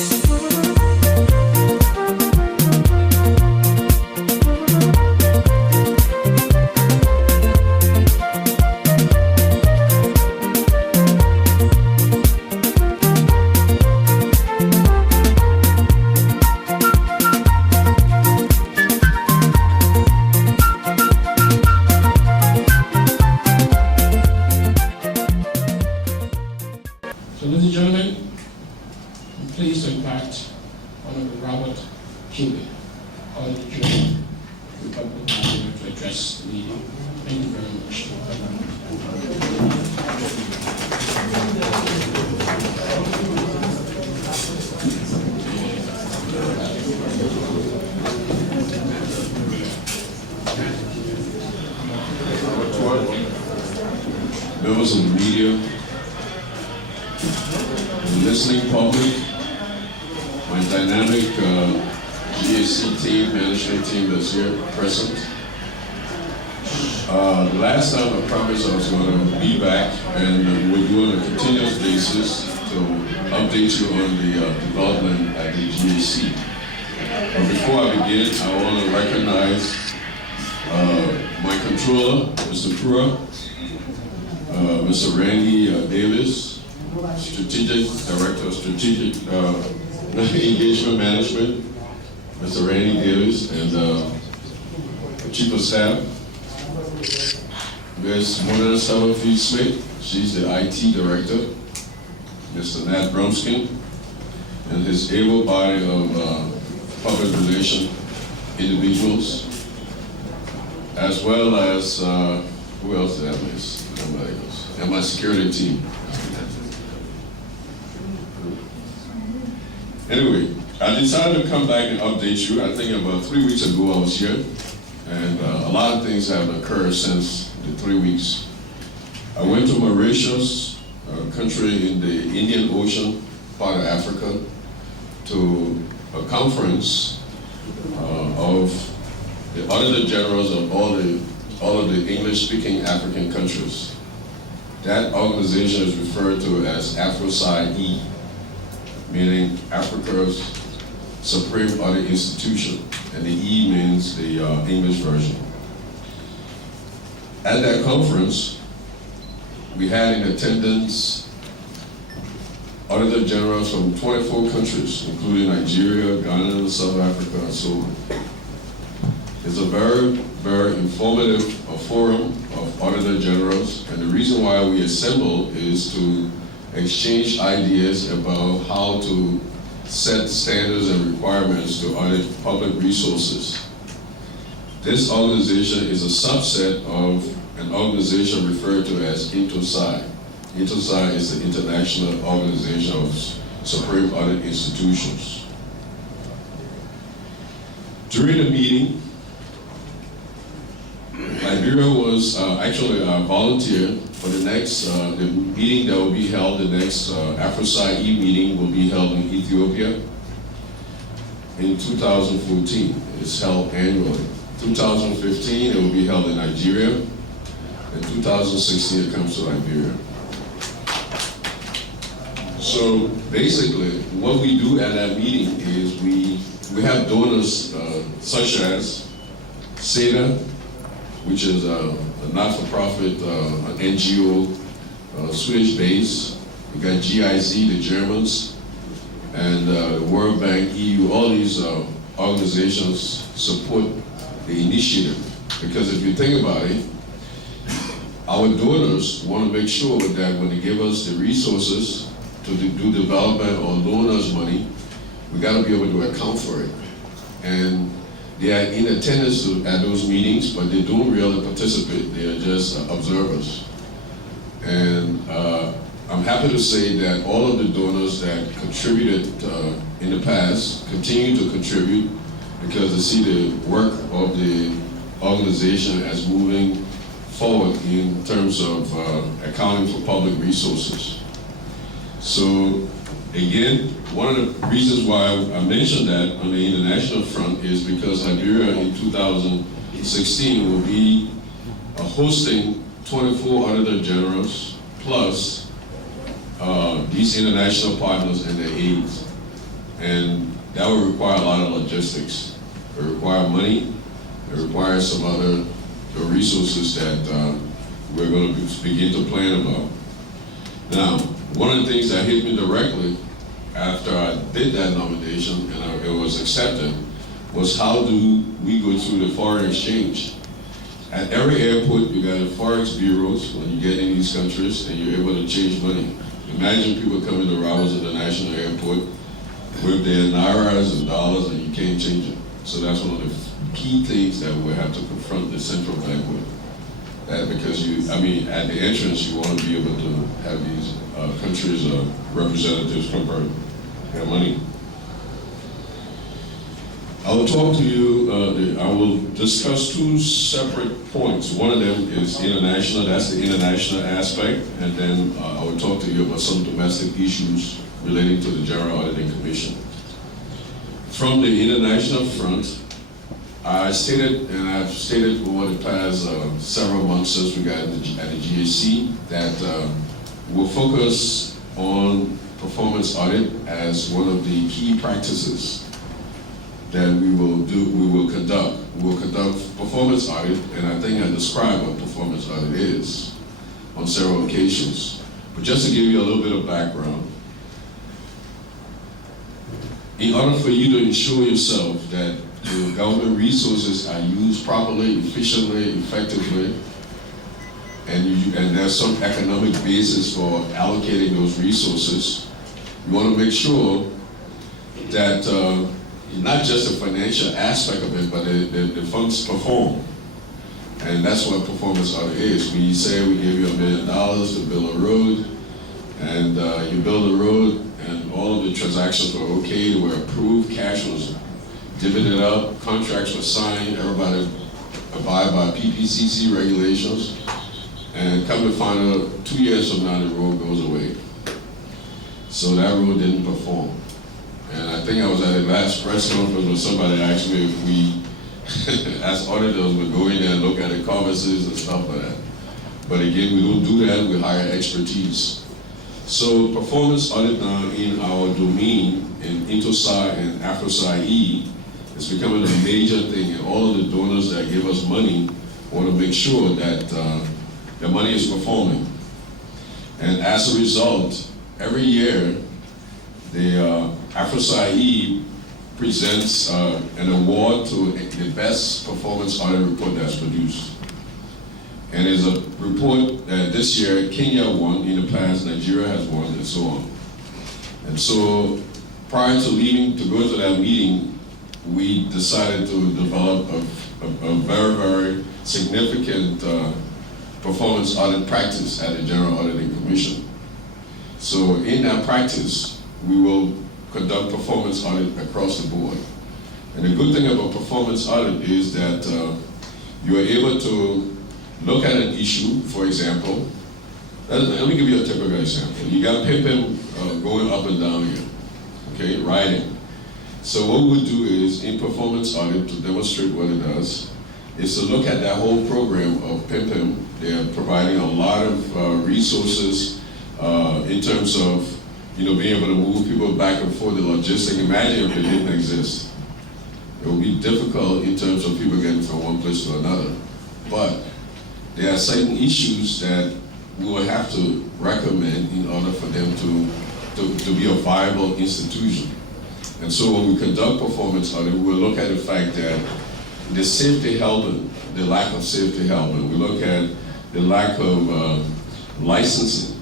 So, ladies and gentlemen, I'm pleased to invite Honorable Robert Cuban, Auditor General, Republic of Nigeria, to address the meeting. Thank you very much. Members of the media, the listening public, my dynamic GAC team, management team that's here present. The last time I promised I was going to be back and we'll do on a continuous basis to update you on the development at the GAC. But before I begin, I want to recognize my controller, Mr. Kura, Mr. Randy Davis, Strategic Director of Strategic Engagement Management, Mr. Randy Davis, and the Chief of Staff, Ms. Mona Summerfield Smith, she's the IT Director, Mr. Nat Brumskin, and his able body of public relation individuals, as well as, who else did I miss? Nobody else. And my security team. Anyway, I decided to come back and update you. I think about 3 weeks ago I was here, and a lot of things have occurred since the 3 weeks. I went to Mauritius, a country in the Indian Ocean, part of Africa, to a conference of the Auditor Generals of all of the English-speaking African countries. That organization is referred to as AFROSI-E, meaning Africa's Supreme Audit Institution, and the E means the English version. At that conference, we had in attendance Auditor Generals from 24 countries, including Nigeria, Ghana, South Africa, and so on. It's a very, very informative forum of Auditor Generals, and the reason why we assemble is to exchange ideas about how to set standards and requirements to audit public resources. This organization is a subset of an organization referred to as INTOSAI. INTOSAI is the International Organization of Supreme Audit Institutions. During the meeting, Liberia was actually a volunteer for the next, the meeting that will be held, the next AFROSI-E meeting will be held in Ethiopia in 2014. It's held annually. 2015, it will be held in Nigeria. In 2016, it comes to Liberia. So basically, what we do at that meeting is we have donors such as SEDA, which is a not-for-profit NGO, Swedish-based. We got GIZ, the Germans, and the World Bank, EU. All these organizations support the initiative, because if you think about it, our donors want to make sure that when they give us the resources to do development or loan us money, we got to be able to account for it. And they are in attendance at those meetings, but they don't really participate. They are just observers. And I'm happy to say that all of the donors that contributed in the past continue to contribute, because they see the work of the organization as moving forward in terms of accounting for public resources. So again, one of the reasons why I mentioned that on the international front is because Liberia in 2016 will be hosting 24 Auditor Generals plus these international partners and their aides. And that would require a lot of logistics. It requires money, it requires some other resources that we're going to begin to plan about. Now, one of the things that hit me directly after I did that nomination and it was accepted was how do we go through the foreign exchange. At every airport, you got forex bureaus when you get in these countries and you're able to change money. Imagine people coming to Rogers International Airport with their nairas and dollars and you can't change it. So that's one of the key things that we have to confront the central bank with. Because at the entrance, you want to be able to have these countries' representatives convert their money. I will talk to you, I will discuss two separate points. One of them is international, that's the international aspect, and then I will talk to you about some domestic issues relating to the General Auditing Commission. From the international front, I stated, and I've stated over the past several months since we got at the GAC, that we'll focus on performance audit as one of the key practices that we will conduct. We will conduct performance audit, and I think I described what performance audit is on several occasions. But just to give you a little bit of background, in order for you to ensure yourself that your government resources are used properly, efficiently, effectively, and there's some economic basis for allocating those resources, you want to make sure that not just the financial aspect of it, but the funds perform. And that's what performance audit is. When you say we give you $1 million to build a road, and you build a road, and all of the transactions were okay, they were approved, cash was dividended up, contracts were signed, everybody abide by PPCC regulations, and come to find out 2 years from now the road goes away. So that road didn't perform. And I think I was at the last press conference when somebody asked me if we, as auditors, would go in there and look at the conferences and stuff like that. But again, we don't do that, we hire expertise. So performance audit now in our domain, in Intosci and AfroSci is becoming a major thing, and all of the donors that give us money want to make sure that the money is performing. And as a result, every year, the AfroSci presents an award to the best performance audit report that's produced. And there's a report that this year Kenya won, in the past Nigeria has won, and so on. And so prior to leaving to go to that meeting, we decided to develop a very, very significant performance audit practice at the General Auditing Commission. So in that practice, we will conduct performance audit across the board. And the good thing about performance audit is that you are able to look at an issue, for example. Let me give you a typical example. You got pimping going up and down here, okay, riding. So what we do is, in performance audit, to demonstrate what it does, is to look at that whole program of pimping. They're providing a lot of resources in terms of being able to move people back and forth, the logistics. Imagine if it didn't exist. It would be difficult in terms of people getting from one place to another. But there are certain issues that we will have to recommend in order for them to be a viable institution. And so when we conduct performance audit, we will look at the fact that the safety helping, the lack of safety helping, we look at the lack of licensing,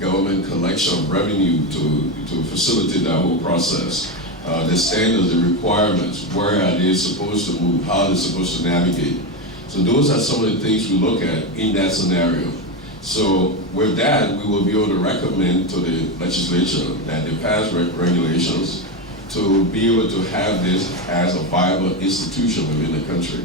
government collection of revenue to facilitate that whole process, the standards, the requirements, where are they supposed to move, how they're supposed to navigate. So those are some of the things we look at in that scenario. So with that, we will be able to recommend to the legislature that they pass regulations to be able to have this as a viable institution within the country.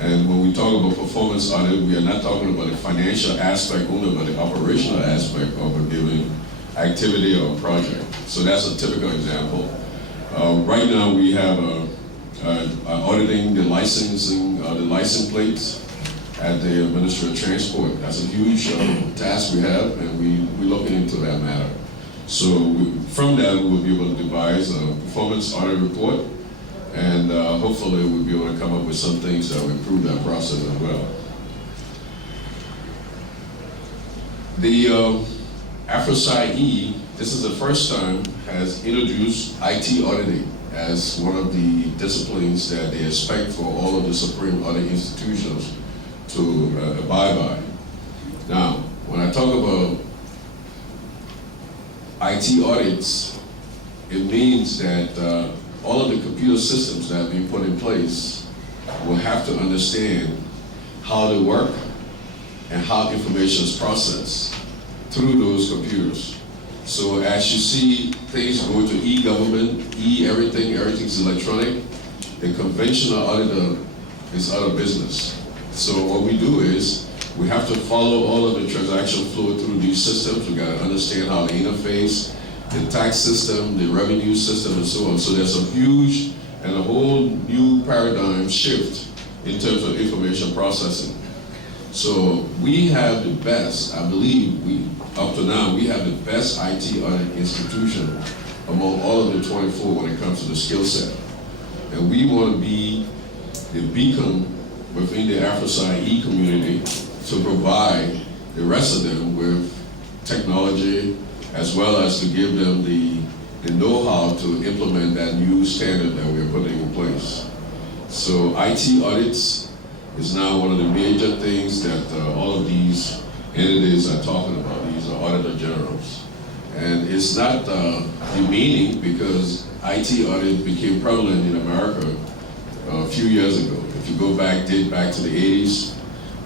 And when we talk about performance audit, we are not talking about the financial aspect only, but the operational aspect of a given activity or project. So that's a typical example. Right now we have auditing the licensing, the license plates at the Ministry of Transport. That's a huge task we have, and we're looking into that matter. So from that, we will be able to devise a performance audit report, and hopefully we'll be able to come up with some things that will improve that process as well. The AFRISAI, this is the first time, has introduced IT auditing as one of the disciplines that they expect for all of the supreme audit institutions to abide by. Now, when I talk about IT audits, it means that all of the computer systems that have been put in place will have to understand how they work and how information is processed through those computers. So as you see things go to e-government, everything's electronic, the conventional auditor is out of business. So what we do is we have to follow all of the transaction flow through these systems. We got to understand how they interface, the tax system, the revenue system, and so on. So there's a huge and a whole new paradigm shift in terms of information processing. So we have the best, I believe, up to now, we have the best IT audit institution among all of the 24 when it comes to the skill set. And we want to be the beacon within the AFRISAI community to provide the rest of them with technology, as well as to give them the know-how to implement that new standard that we're putting in place. So IT audits is now one of the major things that all of these entities are talking about. These are auditor generals. And it's not demeaning, because IT audit became prevalent in America a few years ago. If you go back, date back to the 80s,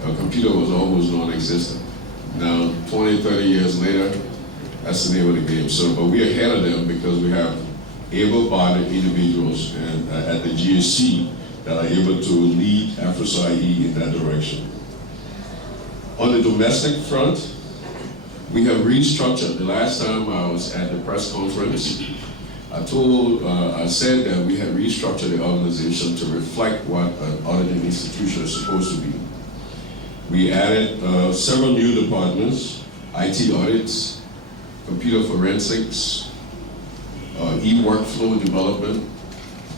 a computer was almost non-existent. Now, 20, 30 years later, that's the name of the game. So, but we're ahead of them because we have able-bodied individuals and at the GSC that are able to lead AFRISAI in that direction. On the domestic front, we have restructured. The last time I was at the press conference, I said that we had restructured the organization to reflect what an auditing institution is supposed to be. We added several new departments: IT audits, computer forensics, e-workflow development,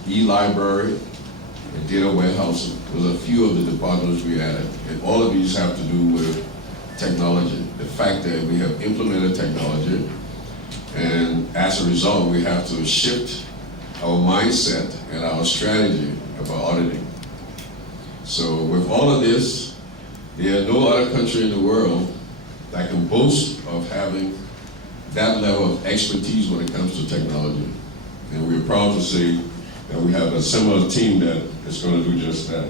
e-library, and data warehousing. Those are a few of the departments we added. And all of these have to do with technology. The fact that we have implemented technology, and as a result, we have to shift our mindset and our strategy about auditing. So with all of this, there are no other country in the world that can boast of having that level of expertise when it comes to technology. And we're proud to say that we have a similar team that is going to do just that.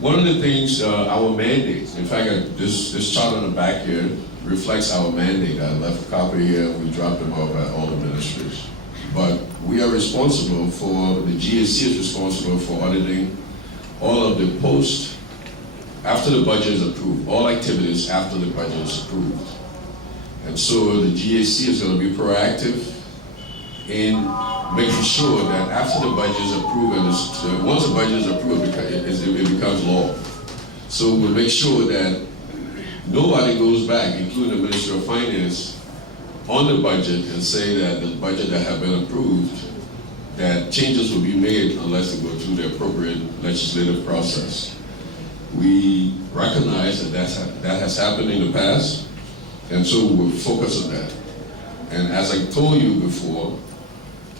One of the things, our mandates, in fact, this chart on the back here reflects our mandate. I left a copy here, we dropped them off at all the ministries. But we are responsible for, the GSC is responsible for auditing all of the post, after the budget is approved, all activities after the budget is approved. And so the GSC is going to be proactive in making sure that after the budget is approved, and once the budget is approved, it becomes law. So we'll make sure that nobody goes back, including the Ministry of Finance, on the budget and say that the budget that have been approved, that changes will be made unless they go through the appropriate legislative process. We recognize that that has happened in the past, and so we'll focus on that. And as I told you before,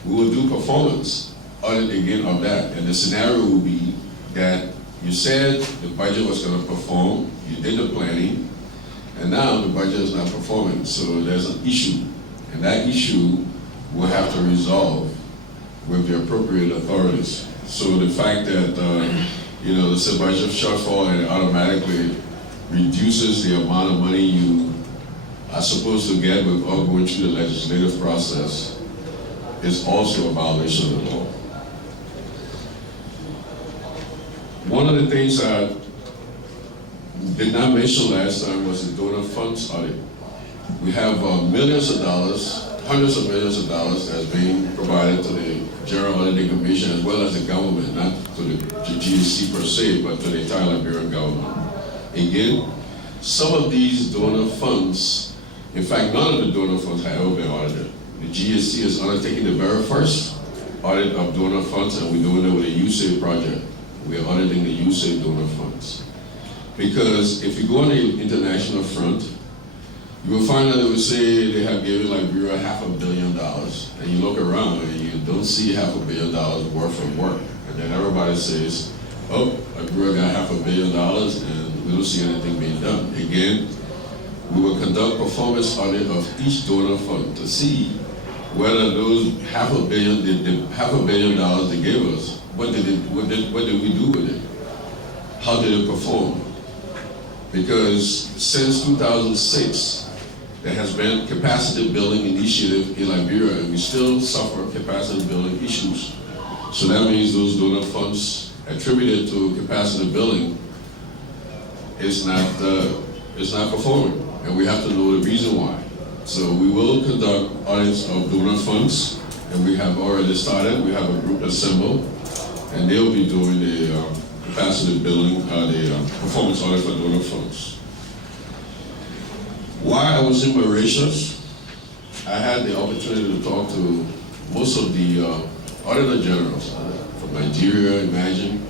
we will do performance audit again of that. And the scenario will be that you said the budget was going to perform, you did the planning, and now the budget is not performing. So there's an issue, and that issue we'll have to resolve with the appropriate authorities. So the fact that there's a budget shortfall and it automatically reduces the amount of money you are supposed to get without going through the legislative process is also a violation of the law. One of the things I did not mention last time was the donor funds audit. We have millions of dollars, hundreds of millions of dollars that's being provided to the General Auditing Commission as well as the government, not to the GSC per se, but to the entire Liberian government. Again, some of these donor funds, in fact, none of the donor funds have ever been audited. The GSC is undertaking the very first audit of donor funds, and we're doing it with a USAID project. We are auditing the USAID donor funds. Because if you go on the international front, you will find that they will say they have given Liberia $500 million, and you look around and you don't see $500 million worth of work. And then everybody says, oh, Liberia got $500 million and we don't see anything being done. Again, we will conduct performance audit of each donor fund to see whether those $500 million, the $500 million they gave us, what did we do with it? How did it perform? Because since 2006, there has been capacity building initiative in Liberia, and we still suffer capacity building issues. So that means those donor funds attributed to capacity building is not performing, and we have to know the reason why. So we will conduct audits of donor funds, and we have already started. We have a group assembled, and they'll be doing the capacity building, the performance audit for donor funds. While I was in Mauritius, I had the opportunity to talk to most of the auditor generals from Nigeria, imagine,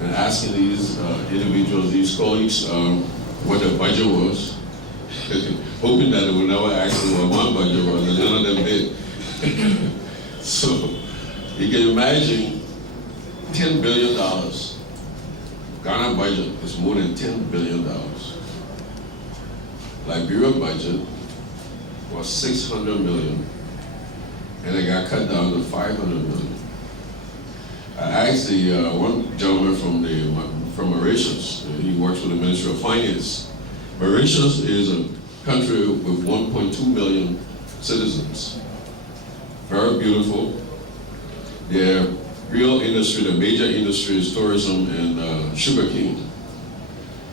and asking these individuals, these colleagues, what their budget was, hoping that they would never ask me what my budget was, and none of them did. So you can imagine $10 billion. Ghana budget is more than $10 billion. Liberia budget was $600 million, and it got cut down to $500 million. I asked the one gentleman from Mauritius, he works for the Ministry of Finance. Mauritius is a country with 1.2 million citizens. Very beautiful. Their real industry, the major industry is tourism and sugarcane.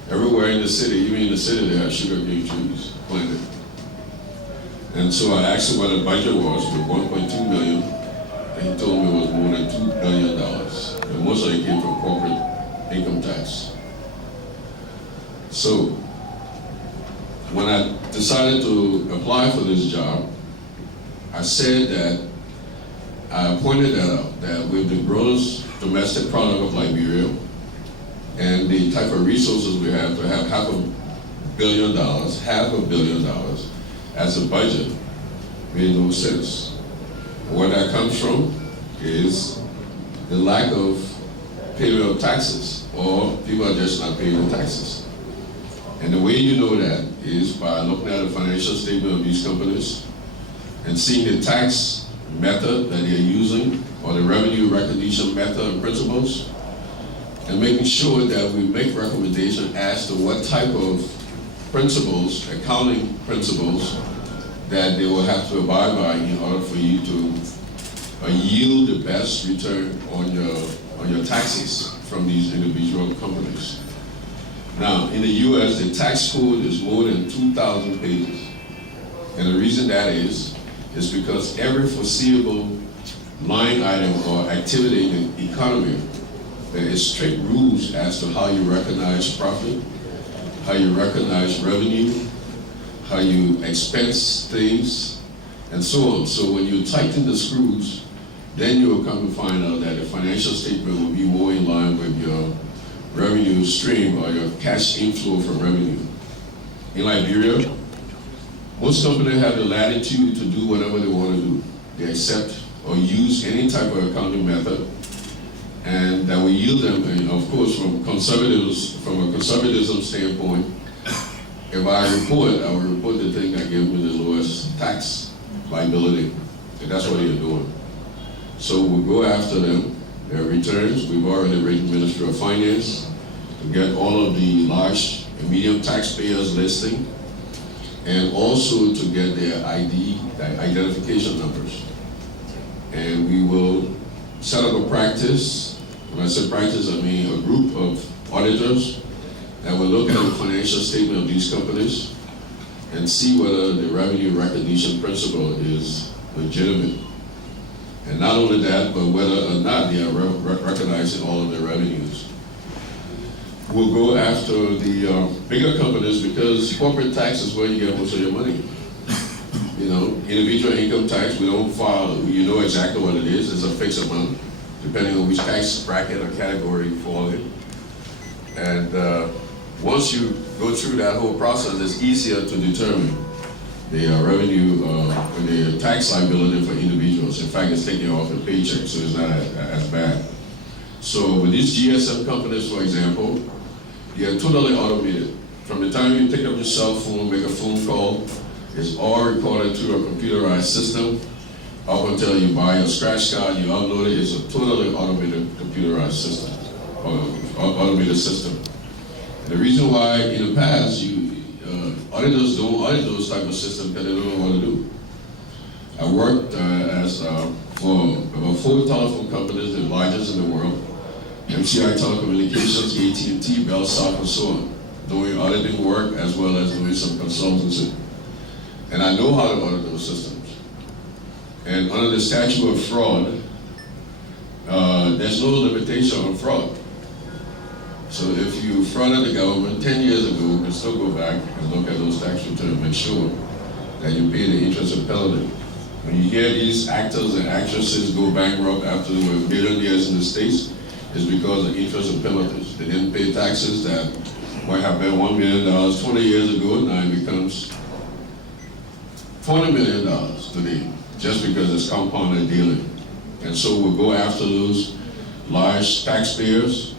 Everywhere in the city, even in the city, they have sugarcane trees planted. And so I asked him what the budget was with 1.2 million, and he told me it was more than $2 billion. And most of it came from corporate income tax. So when I decided to apply for this job, I said that I pointed that out, that with the gross domestic product of Liberia and the type of resources we have to have $500 million as a budget made no sense. Where that comes from is the lack of payment of taxes, or people are just not paying the taxes. And the way you know that is by looking at the financial statement of these companies and seeing the tax method that they're using, or the revenue recognition method and principles, and making sure that we make recommendations as to what type of principles, accounting principles, that they will have to abide by in order for you to yield the best return on your taxes from these individual companies. Now, in the US, the tax code is more than 2,000 pages. And the reason that is because every foreseeable line item or activity in the economy, there is strict rules as to how you recognize profit, how you recognize revenue, how you expense things, and so on. So when you tighten the screws, then you will come to find out that the financial statement will be more in line with your revenue stream or your cash inflow from revenue. In Liberia, most companies have the latitude to do whatever they want to do. They accept or use any type of accounting method, and that will yield them, and of course, from a conservatism standpoint, if I report, I will report the thing that gives me the lowest tax liability, and that's what they're doing. So we'll go after them, their returns. We've already written Ministry of Finance to get all of the large and medium taxpayers listing, and also to get their ID, their identification numbers. And we will set up a practice. When I say practice, I mean a group of auditors that will look at the financial statement of these companies and see whether the revenue recognition principle is legitimate. And not only that, but whether or not they are recognizing all of their revenues. we'll go after the bigger companies because corporate tax is where you get most of your money. You know, individual income tax, we don't file, you know exactly what it is. It's a fixed amount, depending on which tax bracket or category you fall in. And once you go through that whole process, it's easier to determine the revenue or the tax liability for individuals. In fact, it's taken off the paycheck, so it's not as bad. So with these GSM companies, for example, they are totally automated. From the time you pick up your cell phone, make a phone call, it's all recorded through a computerized system. Up until you buy your scratch card, you upload it. It's a totally automated computerized system, automated system. And the reason why in the past auditors don't audit those type of systems because they don't know what to do. I worked for about 4 telephone companies, the largest in the world: MCI Telecommunications, AT&T, Bell South, and so on, doing auditing work as well as doing some consultancy. And I know how to audit those systems. And under the statute of fraud, there's no limitation on fraud. So if you frauded the government 10 years ago, you can still go back and look at those tax returns, make sure that you pay the interest and penalty. When you hear these actors and actresses go bankrupt after they were billionaires in the States, it's because of interest and penalties. They didn't pay taxes that might have been $1 million 20 years ago, now it becomes $20 million today, just because it's compounded dealing. And so we'll go after those large taxpayers,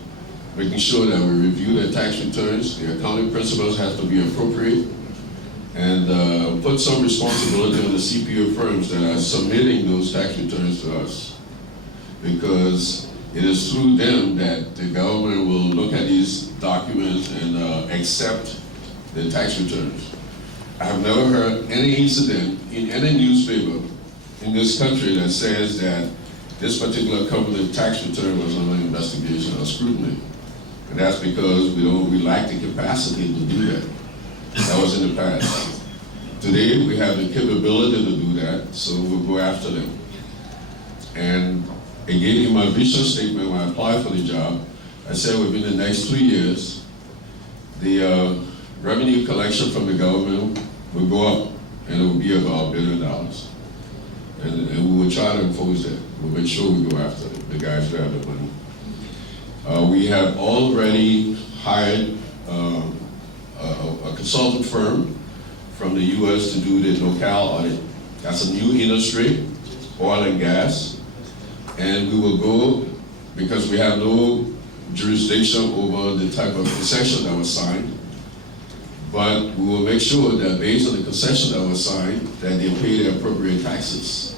making sure that we review their tax returns. The accounting principles have to be appropriate, and put some responsibility on the CPA firms that are submitting those tax returns to us, because it is through them that the government will look at these documents and accept the tax returns. I have never heard any incident in any newspaper in this country that says that this particular company's tax return was under investigation or scrutiny. And that's because we lack the capacity to do that. That was in the past. Today, we have the capability to do that, so we'll go after them. And again, in my vision statement, when I applied for the job, I said within the next 3 years, the revenue collection from the government will go up, and it will be about $1 billion. And we will try to enforce that. We'll make sure we go after the guys who have the money. We have already hired a consultant firm from the US to do the local audit. That's a new industry, oil and gas. And we will go, because we have no jurisdiction over the type of concession that was signed, but we will make sure that based on the concession that was signed, that they pay the appropriate taxes.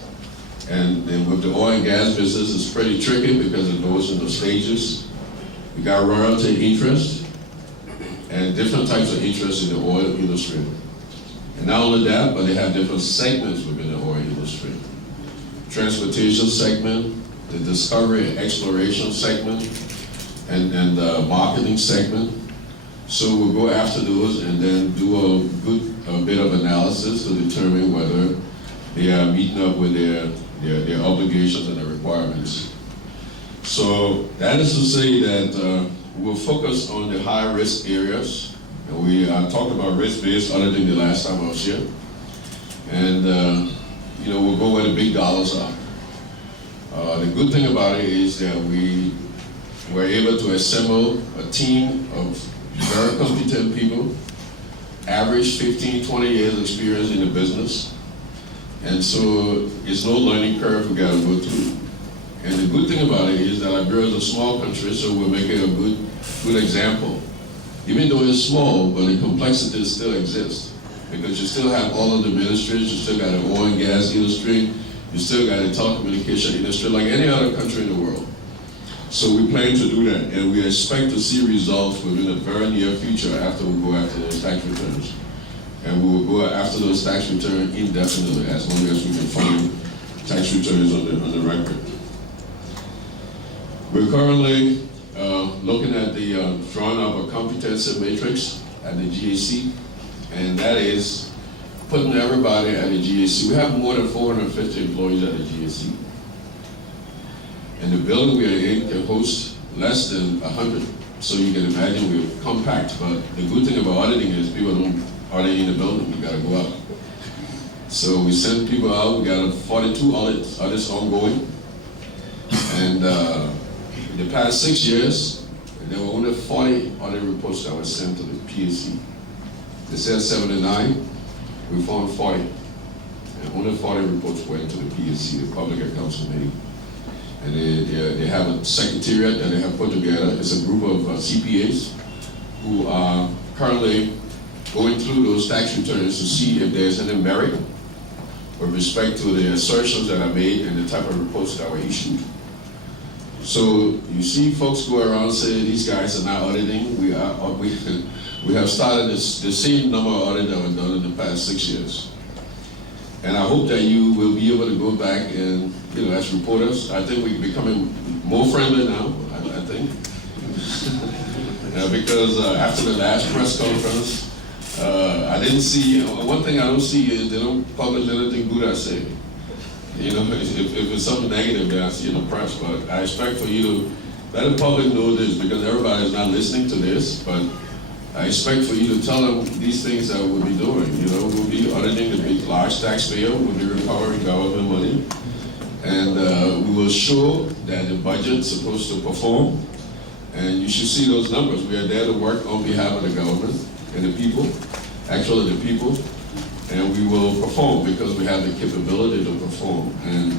And then with the oil and gas business, it's pretty tricky because it goes into stages. We got royalty interest and different types of interest in the oil industry. And not only that, but they have different segments within the oil industry. Transportation segment, the discovery and exploration segment, and the marketing segment. So we'll go after those and then do a bit of analysis to determine whether they are meeting up with their obligations and their requirements. So that is to say that we'll focus on the high risk areas. And we talked about risk-based auditing the last time I was here. And we'll go where the big dollars are. The good thing about it is that we were able to assemble a team of very competent people, average 15, 20 years experience in the business. And so it's no learning curve we got to go through. And the good thing about it is that Liberia is a small country, so we're making a good example. Even though it's small, but the complexities still exist. Because you still have all of the ministries, you still got an oil and gas industry, you still got a telecommunication industry like any other country in the world. So we plan to do that, and we expect to see results within the very near future after we go after those tax returns. And we will go after those tax returns indefinitely, as long as we can find tax returns on the record. We're currently looking at the drawing up a competency matrix at the GAC, and that is putting everybody at the GAC. We have more than 450 employees at the GAC. And the building we are in can host less than 100 So you can imagine we're compact, but the good thing about auditing is people don't audit in the building, you gotta go out. So we send people out, we got 42 audits ongoing. And in the past 6 years, there were only 40 audit reports that were sent to the PSC. They said 79, we found 40. And only 40 reports went to the PSC, the Public Accounts Committee. And they have a secretariat that they have put together. It's a group of CPAs who are currently going through those tax returns to see if there's any merit with respect to the assertions that are made and the type of reports that were issued. So you see folks go around saying these guys are not auditing. We have started the same number of audits that were done in the past 6 years. And I hope that you will be able to go back and, as reporters, I think we're becoming more friendly now, I think. Because after the last press conference, I didn't see, one thing I don't see is they don't publish anything good I say. If it's something negative that I see in the press, but I expect for you to let the public know this, because everybody is not listening to this, but I expect for you to tell them these things that we'll be doing. We'll be auditing the big, large taxpayer, we'll be recovering government money, and we will show that the budget's supposed to perform, and you should see those numbers. We are there to work on behalf of the government and the people, actually the people, and we will perform because we have the capability to perform. And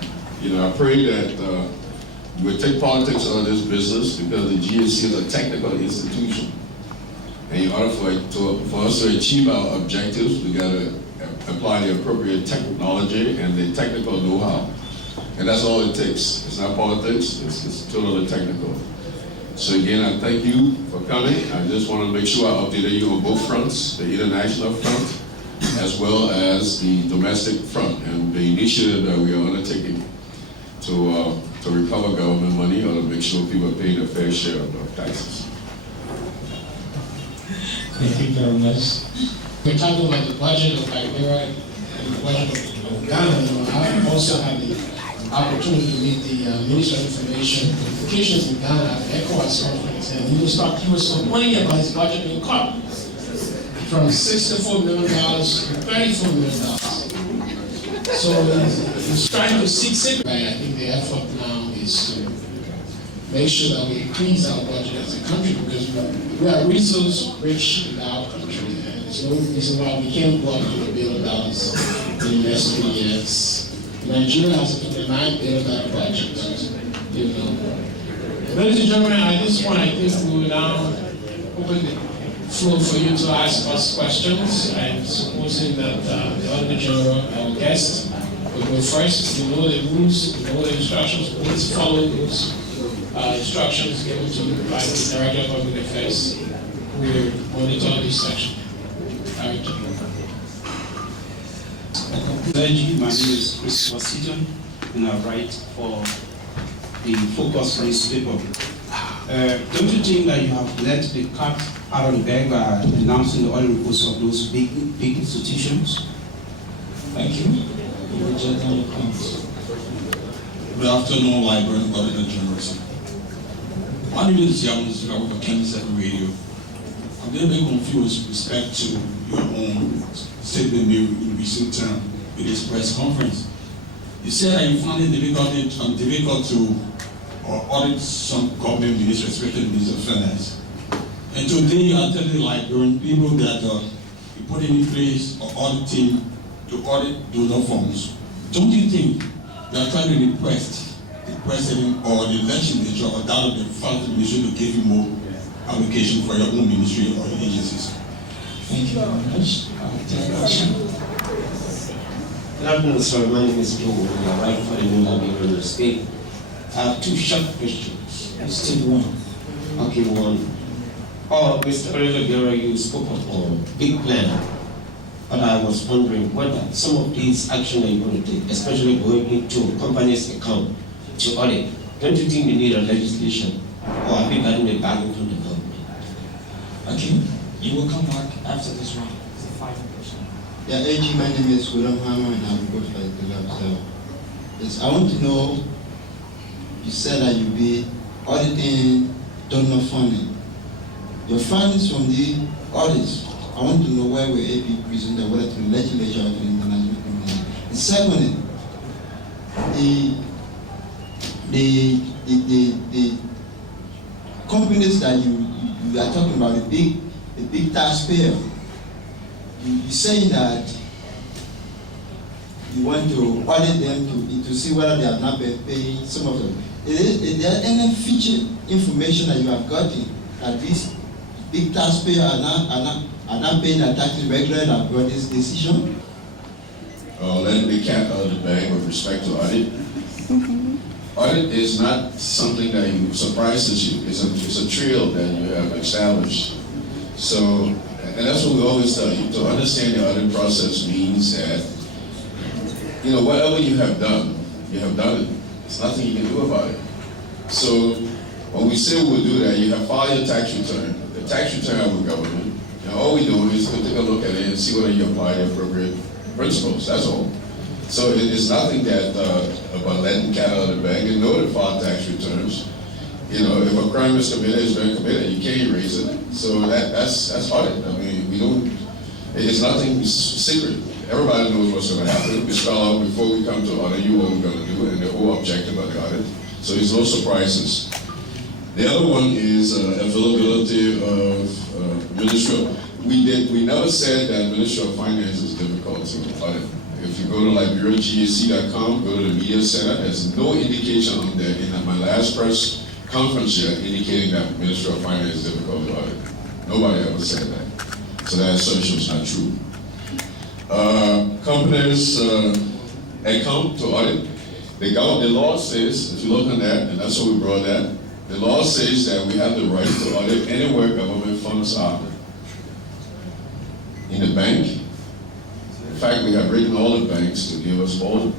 I pray that we'll take politics out of this business, because the GAC is a technical institution. And in order for us to achieve our objectives, we got to apply the appropriate technology and the technical know-how. And that's all it takes. It's not politics, it's totally technical. So again, I thank you for coming. I just want to make sure I updated you on both fronts, the international front, as well as the domestic front, and the initiative that we are undertaking to recover government money, or to make sure people pay their fair share of taxes. Thank you very much. We're talking about the budget of Liberia and the budget of Ghana. I also had the opportunity to meet the Minister of Information and Communications in Ghana at the ECOWAS conference, and he was complaining about his budget being cut from $64 million to $34 million. So he's trying to seek. I think the effort now is to make sure that we increase our budget as a country, because we are resource-rich in our country, and there's no reason why we can't go up to $1 billion in the next 3 years. Nigeria has a $9 billion budget. Ladies and gentlemen, at this point, I think we will now open the floor for you to ask us questions. I'm supposing that the Auditor General, our guest, will go first. You know the rules, you know the instructions. Please follow those instructions given to you by the Director of Public Affairs, who will monitor this section. My name is Christopher Seaton, and I write for the Focus newspaper. Don't you think that you have let the cat out of the bag by announcing the audit reports of those big institutions? Thank you. Good afternoon, Library and Auditor General. My name is Yaman Zikawa for Kenny 7 Radio. I'm very confused with respect to your own statement made in recent time with this press conference. You said that you found it difficult to audit some government ministers, especially the Minister of Finance. And today you are telling the librarian people that you put in place an audit team to audit donor funds. Don't you think you are trying to request the president or the legislature or that of the finance ministry to give you more allocation for your own ministry or your agencies? Thank you very much. Good afternoon, sir. My name is Joe. I write for the New Liberian newspaper. I have two short questions. Still one. Okay, one. Mr. Oliver, you spoke of a big plan, but I was wondering whether some of these actions that you're going to take, especially going into companies' account to audit, don't you think you need a legislation, or have you gotten a bargain from the government? Okay, you will come back after this round. It's a final question. Yeah, AG, my name is William Hammer, and I'm good for the lab. Yes, I want to know, you said that you'll be auditing donor funding. your findings from the audits. I want to know where will it be presented, whether to the legislature or to the international community. And secondly, the companies that you are talking about, the big taxpayer, you saying that you want to audit them to see whether they are not paying some of them. Is there any feature information that you have gotten that these big taxpayers are not paying their taxes regularly that brought this decision? Let the cat out of the bag with respect to audit. Audit is not something that surprises you. It's a trail that you have established. So, and that's what we always tell you. To understand the audit process means that, you know, whatever you have done it. There's nothing you can do about it. So, when we say we'll do that, you have filed your tax return. The tax return of the government, and all we do is we'll take a look at it and see whether you apply the appropriate principles. That's all. So it's nothing that about letting cat out of the bag. You know to file tax returns. You know, if a crime is committed, it's been committed. You can't erase it. So that's audit. I mean, we don't. It's nothing secret. Everybody knows what's going to happen. We spell out before we come to audit you what we're going to do and the whole objective of the audit. So there's no surprises. The other one is availability of ministerial. We never said that Ministry of Finance is difficult to audit. If you go to liberiagac.com, go to the media center, there's no indication on there in my last press conference yet indicating that Ministry of Finance is difficult to audit. Nobody ever said that. So that assertion is not true. Companies account to audit. The law says, if you look on that, and that's what we brought that, the law says that we have the right to audit anywhere government funds are. In the bank. In fact, we have written all the banks to give us all the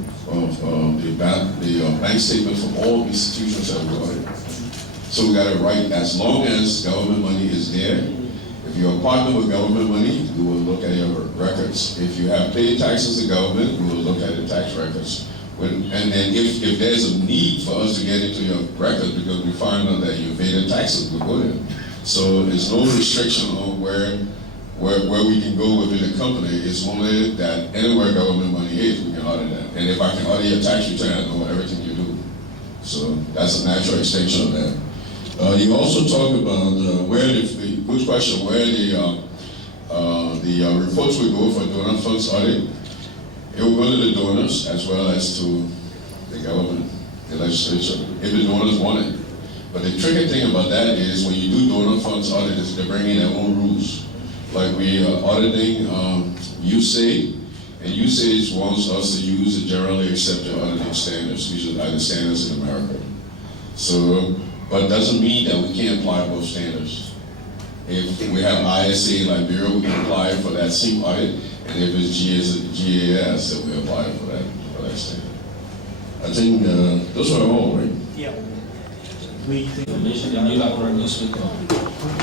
bank statements from all institutions that we audit. So we got it right as long as government money is there. If you're a partner with government money, we will look at your records. If you have paid taxes to government, we will look at the tax records. And then if there's a need for us to get into your records because we find out that you paid the taxes, we'll go there. So there's no restriction on where we can go within the company. It's only that anywhere government money is, we can audit that. And if I can audit your tax return, I know everything you do. So that's a natural extension of that. You also talk about good question, where the reports will go for donor funds audit. It will go to the donors as well as to the government, the legislature, if the donors want it. But the tricky thing about that is when you do donor funds audit, is they bring in their own rules. Like we are auditing USAID, and USAID wants us to use the generally accepted auditing standards, which are the standards in America. So, but it doesn't mean that we can't apply both standards. If we have ISA in Liberia, we can apply for that same audit, and if it's GAS, then we apply for that standard. I think those are all, right? Yeah. Information in New York newspaper.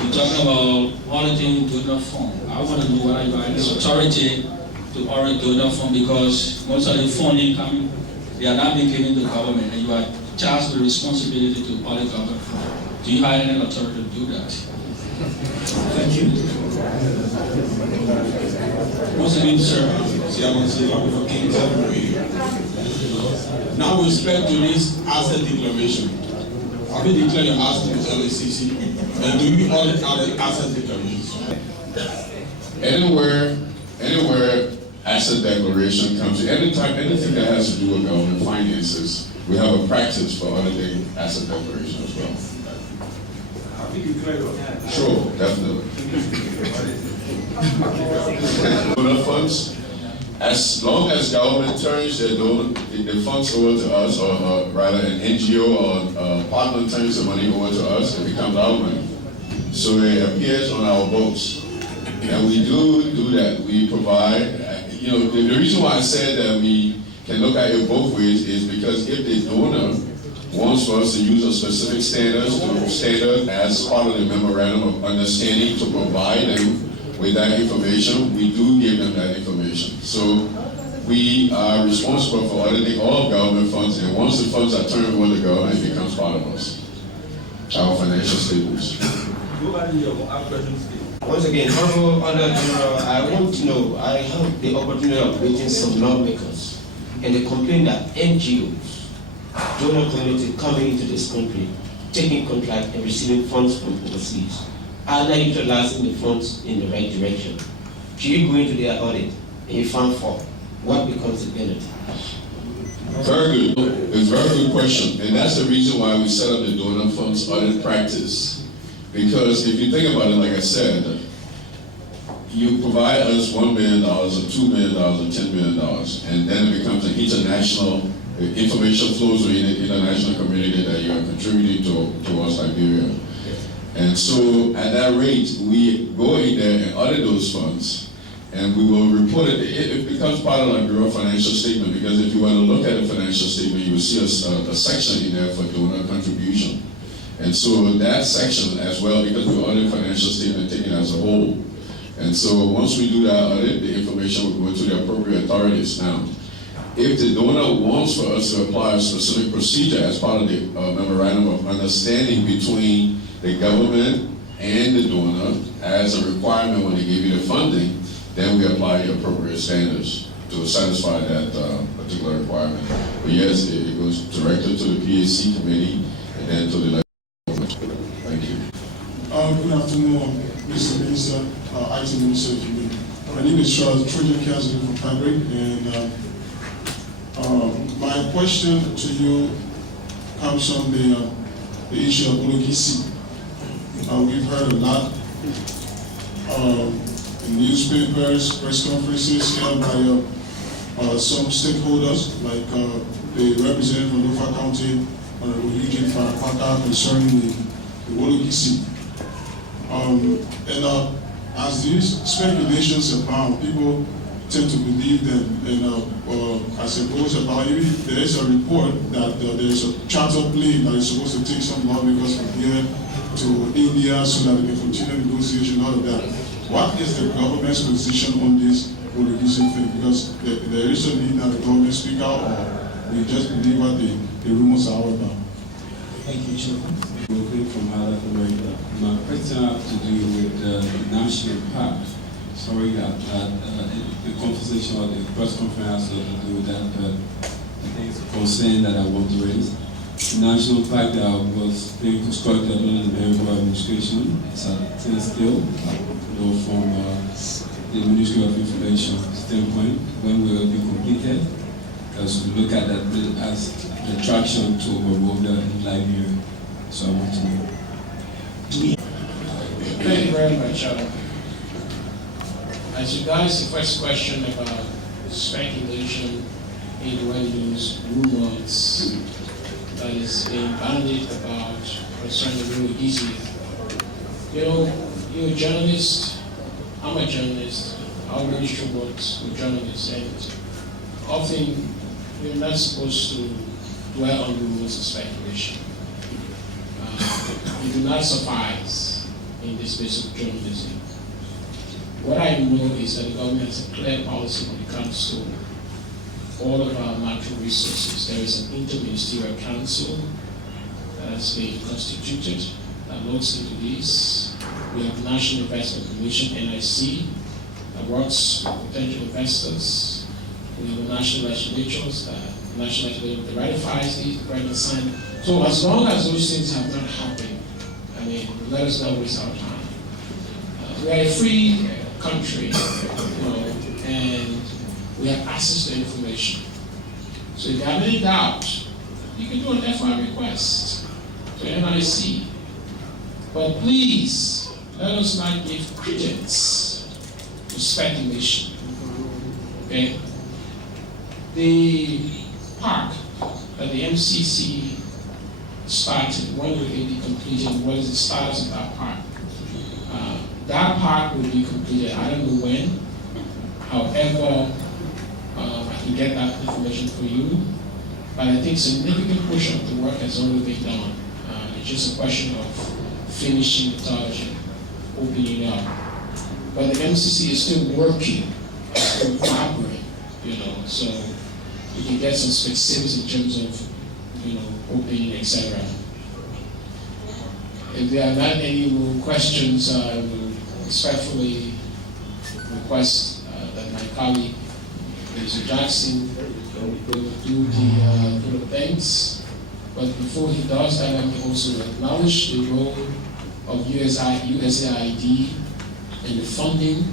You're talking about auditing donor fund. I want to know whether you have the authority to audit donor fund because most of the funding coming, they are not being given to the government, and you are charged with the responsibility to audit government fund. Do you have any authority to do that? Thank you. Once again, sir, now with respect to this asset declaration, have you declared your asset with LACC? And do you audit out the asset declarations? Anywhere asset declaration comes in, anything that has to do with government finances, we have a practice for auditing asset declaration as well. Sure, definitely. Donor funds, as long as government turns the funds over to us, or rather an NGO or a partner turns the money over to us, it becomes our money. So it appears on our books. And we do that. We provide, the reason why I said that we can look at it both ways is because if the donor wants for us to use a specific standard as part of the memorandum of understanding to provide them with that information, we do give them that information. So we are responsible for auditing all government funds, and once the funds are turned over to the government, it becomes part of us, our financial statements. Once again, Honorable Under General, I want to know, I have the opportunity of meeting some lawmakers, and they complain that NGOs, donor community coming into this country, taking contract and receiving funds from overseas, are not utilizing the funds in the right direction. Should you go into their audit and you found fault, what becomes the penalty? Very good. It's a very good question. And that's the reason why we set up the donor funds audit practice. Because if you think about it, like I said, you provide us $1 million or $2 million or $10 million, and then it becomes an international, information flows within the international community that you are contributing towards Liberia. And so at that rate, we go in there and audit those funds, and we will report it. It becomes part of the Bureau financial statement, because if you want to look at the financial statement, you will see a section in there for donor contribution. And so that section as well, because we audit financial statement taken as a whole. And so once we do that audit, the information will go to the appropriate authorities. Now, if the donor wants for us to apply a specific procedure as part of the memorandum of understanding between the government and the donor as a requirement when they give you the funding, then we apply the appropriate standards to satisfy that particular requirement. But yes, it goes directly to the PAC committee and then to the Thank you. Good afternoon, Mr. Minister, IT Minister. My name is Trojan Cassidy from Fabric, and my question to you comes from the issue of Ologisi. We've heard a lot in newspapers, press conferences held by some stakeholders, like the representative from Lofa County, Honorable Eugene Farapata, concerning the Ologisi. As these speculations abound, people tend to believe them. And I suppose about you, there is a report that there is a charter plane that is supposed to take some lawmakers from here to India so that they can continue negotiation, all of that. What is the government's position on this Ologisi thing? Because there is a need that the government speak out, or we just believe what the rumors are all about. Thank you, Chairman. From America. My question has to do with the national park. Sorry that the conversation or the press conference has nothing to do with that, but I think it's a concern that I want to raise. The national park that was being constructed under the American administration, it's at still, from the Ministry of Information standpoint, when will it be completed? Because we look at that as the attraction to Rwanda in Liberia. So I want to know. Thank you very much. As regards the first question about speculation, innuendos, rumors that is being bandied about concerning the Ologisi, you're a journalist, I'm a journalist, our ministry works with journalists, and often you're not supposed to dwell on rumors and speculation. It do not suffice in this space of journalism. What I know is that the government has a clear policy when it comes to all of our natural resources. There is an interministerial council that has been constituted that looks into this. We have the National Investment Commission, NIC, that works with potential investors. We have the national legislatures, the national legislature that ratifies these, the president signed. So as long as those things have not happened, let us not waste our time. We are a free country, and we have access to information. So if you have any doubt, you can do an FI request to NIC. But please, let us not give credence to speculation. Okay? The park that the MCC started, when will it be completed? What is the status of that park? That park will be completed, I don't know when. However, I can get that information for you. But I think a significant portion of the work has already been done. It's just a question of finishing the touch and opening up. But the MCC is still working, still collaborating, so we can get some specifics in terms of, opening, etc. If there are not any more questions, I will respectfully request that my colleague, Mr. Jackson, will do the thanks. But before he does that, let me also acknowledge the role of USAID in the funding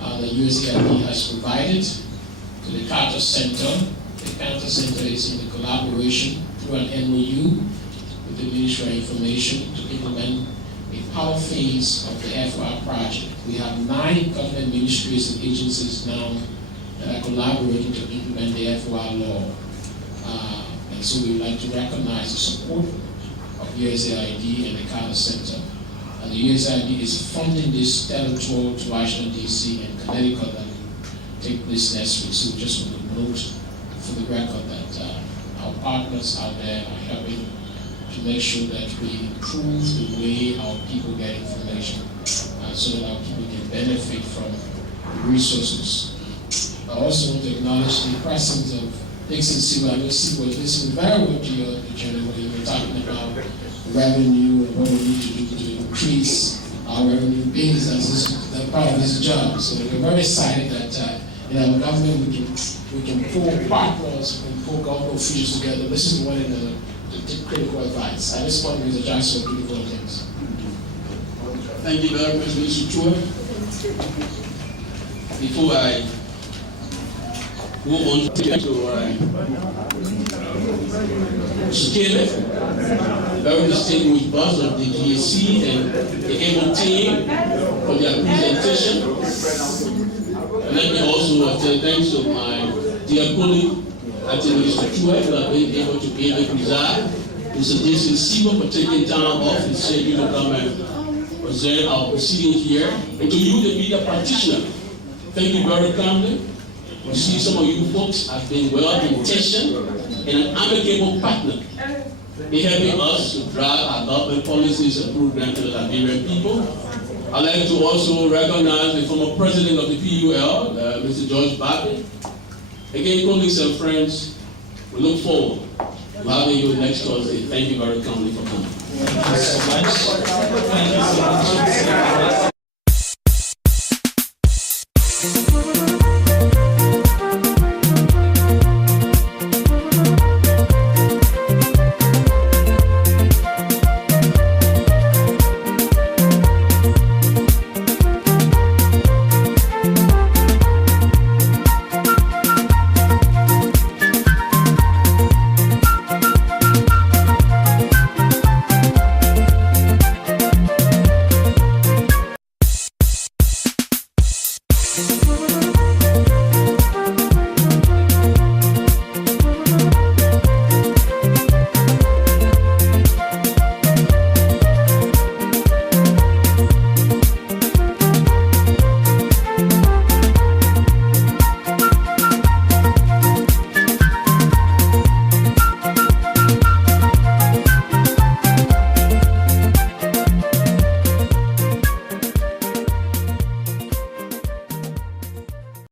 that USAID has provided to the Carter Center. The Carter Center is in the collaboration through an MOU with the Ministry of Information to implement a power phase of the FOI project. We have 9 government ministries and agencies now that are collaborating to implement the FOI law. And so we would like to recognize the support of USAID and the Carter Center. And the USAID is funding this stellar tour to Washington, D.C. and Connecticut that will take place next week. So we just want to note for the record that our partners out there are helping to make sure that we improve the way our people get information so that our people can benefit from the resources. I also want to acknowledge the presence of Dixon Sewell. I know Sewell listened very well to your agenda when you were talking about revenue and what we need to do to increase our revenue base as part of this job. So we're very excited that in our government we can pull partners, we can pull government officials together, listen to one another, to take critical advice. At this point, Mr. Jackson will do the things. Thank you very much, Mr. Chua. Before I go on to scale it, very distinguished boss of the GSC and the AMO team for their presentation. And let me also say thanks to my dear colleague, Mr. Chua, who have been able to be able to preside. Mr. Jason Sewell for taking time off his schedule to come and present our proceedings here. And to you, the media practitioner, thank you very kindly. We see some of you folks have been well-intentioned and an amicable partner in helping us to drive our government policies and programs to the Liberian people. I'd like to also recognize the former president of the PUL, Mr. George Bartley. Again, colleagues and friends, we look forward to having you next Thursday. Thank you very kindly for coming. Thank you so much. Thank you so much.